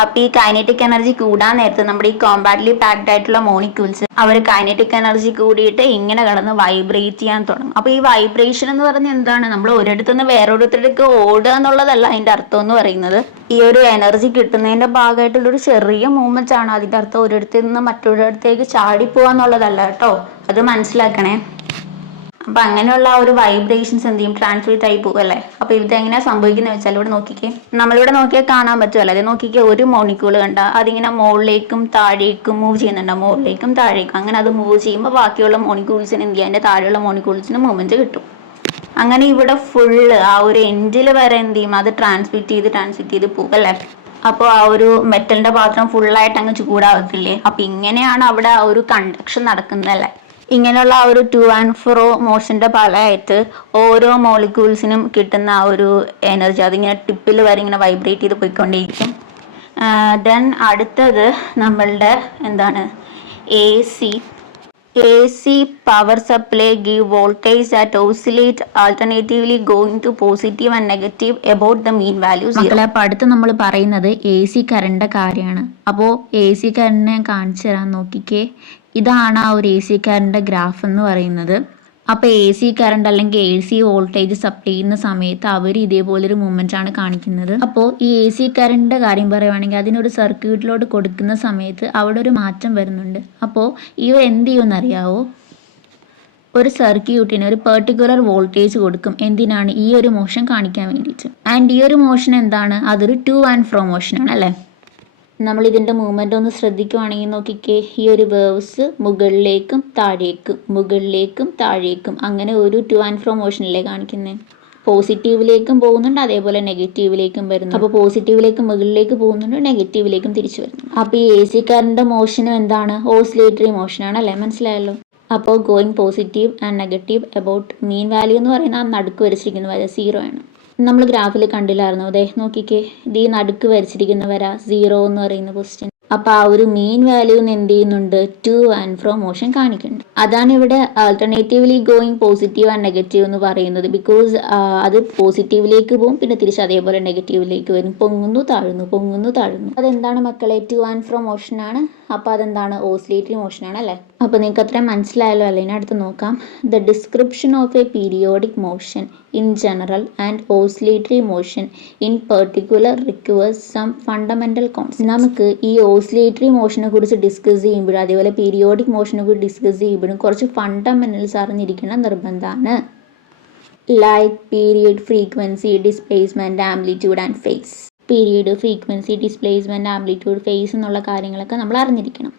അപ്പൊ ഈ കൈനറ്റിക് എനർജി കൂടാൻ നേരത്ത് നമ്മുടെ ഈ കോമ്പാക്ട്ലി പാക്ഡ് ആയിട്ടുള്ള മോളിക്യൂൾസ് അവർ കൈനറ്റിക് എനർജി കൂടിയിട്ട് ഇങ്ങനെ കിടന്ന് വൈബ്രേറ്റ് ചെയ്യാൻ തുടങ്ങും. അപ്പൊ ഈ വൈബ്രേഷൻ എന്ന് പറഞ്ഞാൽ എന്താണ്? നമ്മൾ ഒരിടത്തുനിന്ന് വേറൊരിടത്തേക്ക് ഓടുക എന്നുള്ളതല്ല അതിന്റെ അർത്ഥം എന്ന് പറയുന്നത്. ഈ ഒരു എനർജി കിട്ടുന്നതിന്റെ ഭാഗമായിട്ടുള്ള ഒരു ചെറിയ മൂവ്മെന്റ് ആണ് അതിന്റെ അർത്ഥം. ഒരിടത്തു നിന്ന് മറ്റൊരിടത്തേക്ക് ചാടിപ്പോവാന്നുള്ളതല്ല കേട്ടോ, അത് മനസ്സിലാക്കണേ. അപ്പൊ അങ്ങനെയുള്ള ആ ഒരു വൈബ്രേഷൻസ് എന്ത് ചെയ്യും? ട്രാൻസ്മിറ്റ് ആയി പോകും അല്ലേ. അപ്പൊ ഇത് എങ്ങനെയാ സംഭവിക്കുന്നത് വെച്ചാൽ ഇവിടെ നോക്കിക്കേ, നമ്മളിവിടെ നോക്കിയാൽ കാണാൻ പറ്റുമല്ലോ. അത് നോക്കിക്കേ, ഒരു മോളിക്യൂൾ കണ്ട അതിങ്ങനെ മുകളിലേക്കും താഴേക്കും മൂവ് ചെയ്യുന്നുണ്ട്, മുകളിലേക്കും താഴേക്കും. അങ്ങനെ അത് മൂവ് ചെയ്യുമ്പോൾ ബാക്കിയുള്ള മോളിക്യൂൾസിന് എന്ത് ചെയ്യാം? അതിന്റെ താഴെയുള്ള മോളിക്യൂൾസിന് മൂവ്മെന്റ് കിട്ടും. അങ്ങനെ ഇവിടെ ഫുള്ള് ആ ഒരു എൻഡിൽ വരെ എന്ത് ചെയ്യും? അത് ട്രാൻസ്മിറ്റ് ചെയ്ത് പോകും അല്ലേ. അപ്പോൾ ആ ഒരു മെറ്റലിന്റെ പാത്രം ഫുള്ളായിട്ട് അങ്ങ് ചൂടാവത്തില്ലേ? അപ്പൊ ഇങ്ങനെയാണ് അവിടെ ആ ഒരു കണ്ടക്ഷൻ നടക്കുന്നതല്ലേ. ഇങ്ങനെയുള്ള ആ ഒരു ടു ആൻഡ് ഫ്രോ മോഷന്റെ ഫലമായിട്ട് ഓരോ മോളിക്യൂൾസിനും കിട്ടുന്ന ആ ഒരു എനർജി അതിങ്ങനെ ടിപ്പിൽ വരെ ഇങ്ങനെ വൈബ്രേറ്റ് ചെയ്ത് പോയിക്കൊണ്ടേയിരിക്കും. ദെൻ അടുത്തത് നമ്മളുടെ എന്താണ്? AC power supply give voltage that oscillate alternatively going to positive and negative about the mean values. മക്കളെ, അപ്പോൾ അടുത്ത് നമ്മൾ പറയുന്നത് AC കറണ്ട് കാര്യമാണ്. അപ്പോൾ AC കറണ്ട് ഞാൻ കാണിച്ചു തരാൻ, നോക്കിക്കേ. ഇതാണ് ആ ഒരു AC കറണ്ട് ഗ്രാഫ് എന്ന് പറയുന്നത്. അപ്പോൾ AC കറണ്ട് അല്ലെങ്കിൽ AC വോൾട്ടേജ് സപ്ലൈ ചെയ്യുന്ന സമയത്ത് അവർ ഇതേപോലൊരു മൂവ്മെന്റ് ആണ് കാണിക്കുന്നത്. അപ്പോൾ ഈ AC കറണ്ട് കാര്യം പറയുവാണെങ്കിൽ അതിനൊരു സർക്യൂട്ടിലോട്ട് കൊടുക്കുന്ന സമയത്ത് അവിടെ ഒരു മാറ്റം വരുന്നുണ്ട്. അപ്പോൾ ഇവ എന്ത് ചെയ്യുമെന്ന് അറിയാവോ? ഒരു സർക്യൂട്ടിന് ഒരു പെർട്ടിക്കുലർ വോൾട്ടേജ് കൊടുക്കും. എന്തിനാണ്? ഈ ഒരു മോഷൻ കാണിക്കാൻ വേണ്ടിയിട്ട്. ആൻഡ് ഈ ഒരു മോഷൻ എന്താണ്? അതൊരു ടു ആൻഡ് ഫ്രോ മോഷനാണ് അല്ലേ. നമ്മൾ ഇതിൻ്റെ മൂവ്മെൻ്റ് ഒന്ന് ശ്രദ്ധിക്കുവാണെങ്കിൽ നോക്കിക്കേ, ഈ ഒരു വേവ്സ് മുകളിലേക്കും താഴേക്കും അങ്ങനെ ഒരു ടു ആൻഡ് ഫ്രോ മോഷനിലേ കാണിക്കുന്നത്. പോസിറ്റീവിലേക്കും പോകുന്നുണ്ട്, അതേപോലെ നെഗറ്റീവിലേക്കും വരുന്നു. അപ്പോൾ പോസിറ്റീവിലേക്ക് മുകളിലേക്ക് പോകുന്നുണ്ട്, നെഗറ്റീവിലേക്കും തിരിച്ചു വരുന്നു. അപ്പോൾ ഈ AC കറണ്ട് മോഷനും എന്താണ്? ഓസിലേറ്ററി മോഷനാണ് അല്ലേ. മനസ്സിലായല്ലോ. അപ്പോൾ going positive and negative about mean value എന്ന് പറയുന്ന ആ നടുക്ക് വരച്ചിരിക്കുന്ന വര 0 ആണ്. നമ്മൾ ഗ്രാഫിൽ കണ്ടില്ലായിരുന്നു, അതെ നോക്കിക്കേ, ഇത് ഈ നടുക്ക് വരച്ചിരിക്കുന്ന വര 0 എന്ന് പറയുന്ന പൊസിഷൻ. അപ്പോൾ ആ ഒരു മീൻ വാല്യൂന്ന് എന്ത് ചെയ്യുന്നുണ്ട്? ടു ആൻഡ് ഫ്രോ മോഷൻ കാണിക്കുന്നുണ്ട്. അതാണ് ഇവിടെ alternatively going positive and negative എന്ന് പറയുന്നത്. ബിക്കോസ് അത് പോസിറ്റീവിലേക്ക് പോകും, പിന്നെ തിരിച്ച് അതേപോലെ നെഗറ്റീവിലേക്ക് വരും. പൊങ്ങുന്നു താഴുന്നു. അതെന്താണ് മക്കളെ? ടു ആൻഡ് ഫ്രോ മോഷനാണ്. അപ്പോൾ അതെന്താണ്? ഓസിലേറ്ററി മോഷനാണ് അല്ലേ. അപ്പോൾ നിങ്ങൾക്ക് അത്രയും മനസ്സിലായല്ലോ അല്ലേ. ഇതിനടുത്ത് നോക്കാം. The description of A periodic motion in general and oscillatory motion in particular requires some fundamental concepts. നമുക്ക് ഈ ഓസിലേറ്ററി മോഷനെ കുറിച്ച് ഡിസ്കസ് ചെയ്യുമ്പോഴും അതേപോലെ പീരിയോഡിക് മോഷനെ കുറിച്ച് ഡിസ്കസ് ചെയ്യുമ്പോഴും കുറച്ച് ഫണ്ടമെന്റൽസ് അറിഞ്ഞിരിക്കണം നിർബന്ധമാണ്. Like period, frequency, displacement, amplitude and phase. Period, frequency, displacement, amplitude, phase എന്നുള്ള കാര്യങ്ങളൊക്കെ നമ്മൾ അറിഞ്ഞിരിക്കണം.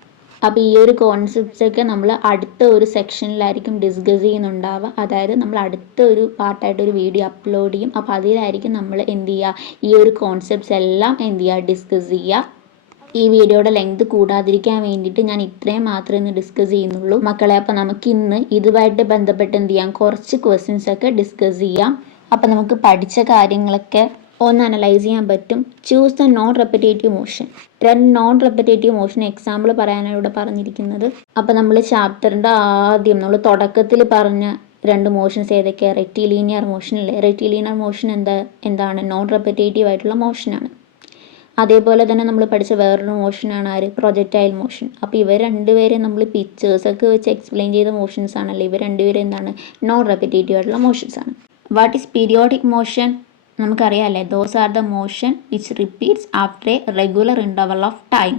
അപ്പോൾ ഈ ഒരു കോൺസെപ്റ്റ്സ് ഒക്കെ നമ്മൾ അടുത്ത ഒരു സെക്ഷനിലായിരിക്കും ഡിസ്കസ് ചെയ്യുന്നുണ്ടാവുക. അതായത് നമ്മൾ അടുത്ത ഒരു പാർട്ടായിട്ട് ഒരു വീഡിയോ അപ്ലോഡ് ചെയ്യും. അപ്പോൾ അതിലായിരിക്കും നമ്മൾ എന്ത് ചെയ്യുക, ഈ ഒരു കോൺസെപ്റ്റ്സ് എല്ലാം എന്ത് ചെയ്യുക, ഡിസ്കസ് ചെയ്യുക. ഈ വീഡിയോയുടെ ലെങ്ത് കൂടാതിരിക്കാൻ വേണ്ടിയിട്ട് ഞാൻ ഇത്രയും മാത്രമേ ഇന്ന് ഡിസ്കസ് ചെയ്യുന്നുള്ളൂ മക്കളെ. അപ്പോൾ നമുക്ക് ഇന്ന് ഇതുമായിട്ട് ബന്ധപ്പെട്ട് എന്ത് ചെയ്യാം, കുറച്ച് ക്വസ്റ്റ്യൻസ് ഒക്കെ ഡിസ്കസ് ചെയ്യാം. അപ്പോൾ നമുക്ക് പഠിച്ച കാര്യങ്ങളൊക്കെ ഒന്ന് അനലൈസ് ചെയ്യാൻ പറ്റും. Choose the non repetitive motion. രണ്ട് നോൺ റെപ്പിറ്റേറ്റീവ് മോഷൻ എക്സാമ്പിൾ പറയാനാണ് ഇവിടെ പറഞ്ഞിരിക്കുന്നത്. അപ്പോൾ നമ്മൾ ചാപ്റ്ററിൻ്റെ ആദ്യം നമ്മൾ തുടക്കത്തിൽ പറഞ്ഞ രണ്ട് മോഷൻസ് ഏതൊക്കെയാണ്? റെക്റ്റിലീനിയർ മോഷൻ അല്ലേ. റെക്റ്റിലീനിയർ മോഷൻ എന്താണ്? നോൺ റെപ്പിറ്റേറ്റീവ് ആയിട്ടുള്ള മോഷനാണ്. അതേപോലെ തന്നെ നമ്മൾ പഠിച്ച വേറൊരു മോഷനാണ് ആര്? Projectile motion. അപ്പോൾ ഇവർ രണ്ടുപേരെ നമ്മൾ പിക്ചേഴ്സൊക്കെ വെച്ച് എക്സ്പ്ലെയിൻ ചെയ്ത മോഷൻസ് ആണല്ലോ. ഇവർ രണ്ടുപേരും എന്താണ്? നോൺ റെപ്പിറ്റേറ്റീവ് ആയിട്ടുള്ള മോഷൻസ് ആണ്. What is periodic motion? നമുക്കറിയാമല്ലേ, those are the motion which repeats after a regular interval of time.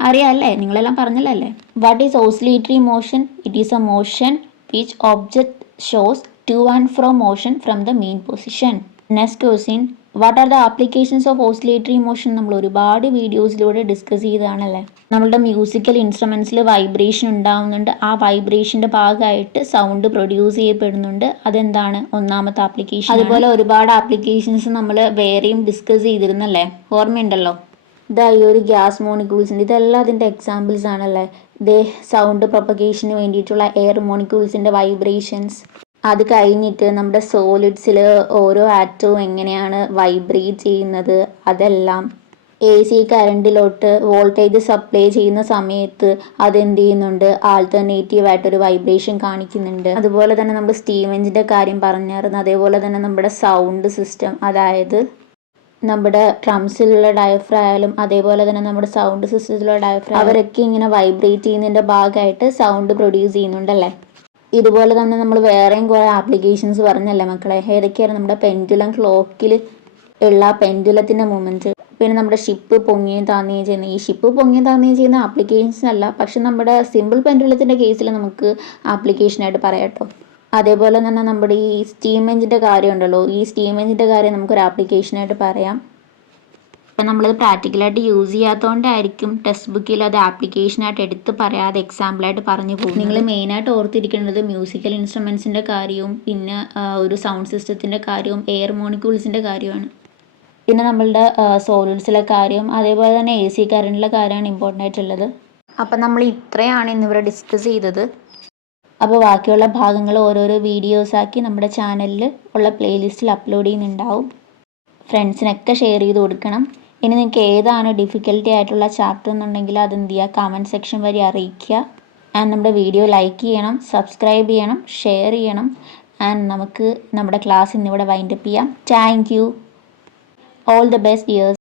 അറിയാമല്ലേ, നിങ്ങളെല്ലാം പറഞ്ഞല്ലേ. What is oscillatory motion? It is a motion which object shows to and fro motion from the mean position. Next question, what are the applications of oscillatory motion? നമ്മൾ ഒരുപാട് വീഡിയോസിലൂടെ discuss ചെയ്തതാണല്ലേ. നമ്മളുടെ musical ഇൻസ്ട്രുമെൻസിൽ vibration ഉണ്ടാവുന്നുണ്ട്. ആ വൈബ്രേഷൻ്റെ ഭാഗമായിട്ട് sound produce ചെയ്യപ്പെടുന്നുണ്ട്. അതെന്താണ്? ഒന്നാമത്തെ application. അതുപോലെ ഒരുപാട് ആപ്ലിക്കേഷൻസ് നമ്മൾ വേറെയും ഡിസ്കസ് ചെയ്തിരുന്നല്ലേ, ഓർമ്മയുണ്ടല്ലോ. ഇതാ ഈ ഒരു ഗ്യാസ് മോണിക്യൂൾസിൻ്റെ ഇതെല്ലാം അതിൻ്റെ എക്സാമ്പിൾസ് ആണല്ലേ. ദേ സൗണ്ട് പ്രൊപ്പഗേഷന് വേണ്ടിയിട്ടുള്ള എയർ മോണിക്യൂൾസിൻ്റെ വൈബ്രേഷൻസ്. അത് കഴിഞ്ഞിട്ട് നമ്മുടെ സോളിഡ്സിൽ ഓരോ ആറ്റവും എങ്ങനെയാണ് വൈബ്രേറ്റ് ചെയ്യുന്നത്, അതെല്ലാം. AC കറണ്ടിലോട്ട് വോൾട്ടേജ് സപ്ലൈ ചെയ്യുന്ന സമയത്ത് അതെന്ത് ചെയ്യുന്നുണ്ട്? ആൾട്ടർനേറ്റീവായിട്ടൊരു വൈബ്രേഷൻ കാണിക്കുന്നുണ്ട്. അതുപോലെ തന്നെ നമ്മൾ സ്റ്റീം എഞ്ചിൻ്റെ കാര്യം പറഞ്ഞായിരുന്നു. അതേപോലെ തന്നെ നമ്മുടെ സൗണ്ട് സിസ്റ്റം, അതായത് നമ്മുടെ ഡ്രംസിലുള്ള ഡയഫ്രായാലും അതേപോലെ തന്നെ നമ്മുടെ സൗണ്ട് സിസ്റ്റത്തിലുള്ള ഡയഫ്രാ, അവരൊക്കെ ഇങ്ങനെ വൈബ്രേറ്റ് ചെയ്യുന്നതിൻ്റെ ഭാഗമായിട്ട് സൗണ്ട് പ്രൊഡ്യൂസ് ചെയ്യുന്നുണ്ടല്ലേ. ഇതുപോലെ തന്നെ നമ്മൾ വേറെയും കുറേ ആപ്ലിക്കേഷൻസ് പറഞ്ഞല്ലേ മക്കളെ. ഏതൊക്കെയാണ്? നമ്മുടെ പെൻഡുലം ക്ലോക്കിൽ ഉള്ള പെൻഡുലത്തിൻ്റെ മൂവ്മെൻറ്റ്, പിന്നെ നമ്മുടെ ഷിപ്പ് പൊങ്ങിയും താന്നുകയും ചെയ്യുന്ന, ഈ ഷിപ്പ് പൊങ്ങിയും താന്നുകയും ചെയ്യുന്ന ആപ്ലിക്കേഷൻസ് അല്ല, പക്ഷെ നമ്മുടെ സിമ്പിൾ പെൻഡുലത്തിൻ്റെ കേസിൽ നമുക്ക് ആപ്ലിക്കേഷനായിട്ട് പറയാം കേട്ടോ. അതേപോലെ തന്നെ നമ്മുടെ ഈ സ്റ്റീം എഞ്ചിൻ്റെ കാര്യം ഉണ്ടല്ലോ, ഈ സ്റ്റീം എഞ്ചിൻ്റെ കാര്യം നമുക്കൊരു ആപ്ലിക്കേഷനായിട്ട് പറയാം. അപ്പം നമ്മളത് പ്രാക്ടിക്കലായിട്ട് യൂസ് ചെയ്യാത്തതുകൊണ്ടായിരിക്കും ടെക്സ്റ്റ് ബുക്കിൽ അത് ആപ്ലിക്കേഷനായിട്ട് എടുത്ത് പറയാതെ എക്സാമ്പിളായിട്ട് പറഞ്ഞു പോകും. നിങ്ങൾ മെയിനായിട്ട് ഓർത്തിരിക്കേണ്ടത് മ്യൂസിക്കൽ ഇൻസ്ട്രുമെൻസിൻ്റെ കാര്യവും പിന്നെ ഒരു സൗണ്ട് സിസ്റ്റത്തിൻ്റെ കാര്യവും എയർ മോണിക്യൂൾസിൻ്റെ കാര്യമാണ്. പിന്നെ നമ്മളുടെ സോളിഡ്സിലെ കാര്യം, അതേപോലെ തന്നെ AC കറണ്ടിലെ കാര്യമാണ് ഇമ്പോർട്ടൻ്റ് ആയിട്ടുള്ളത്. അപ്പം നമ്മൾ ഇത്രയാണ് ഇന്നിവിടെ ഡിസ്കസ് ചെയ്തത്. അപ്പോൾ ബാക്കിയുള്ള ഭാഗങ്ങൾ ഓരോരോ വീഡിയോസാക്കി നമ്മുടെ ചാനലിൽ ഉള്ള പ്ലേലിസ്റ്റിൽ അപ്ലോഡ് ചെയ്യുന്നുണ്ടാവും. ഫ്രണ്ട്സിനൊക്കെ ഷെയർ ചെയ്ത് കൊടുക്കണം. ഇനി നിങ്ങൾക്ക് ഏതാണ് ഡിഫിക്കൽട്ടി ആയിട്ടുള്ള ചാപ്റ്റർ എന്നുണ്ടെങ്കിൽ അതെന്ത് ചെയ്യുക, കമൻറ്റ് സെക്ഷൻ വഴി അറിയിക്കുക. ആൻഡ് നമ്മുടെ വീഡിയോ ലൈക്ക് ചെയ്യണം, സബ്സ്ക്രൈബ് ചെയ്യണം, ഷെയർ ചെയ്യണം. ആൻഡ് നമുക്ക് നമ്മുടെ ക്ലാസ് ഇന്നിവിടെ വൈൻഡപ്പ് ചെയ്യാം. Thank you. All the best dears.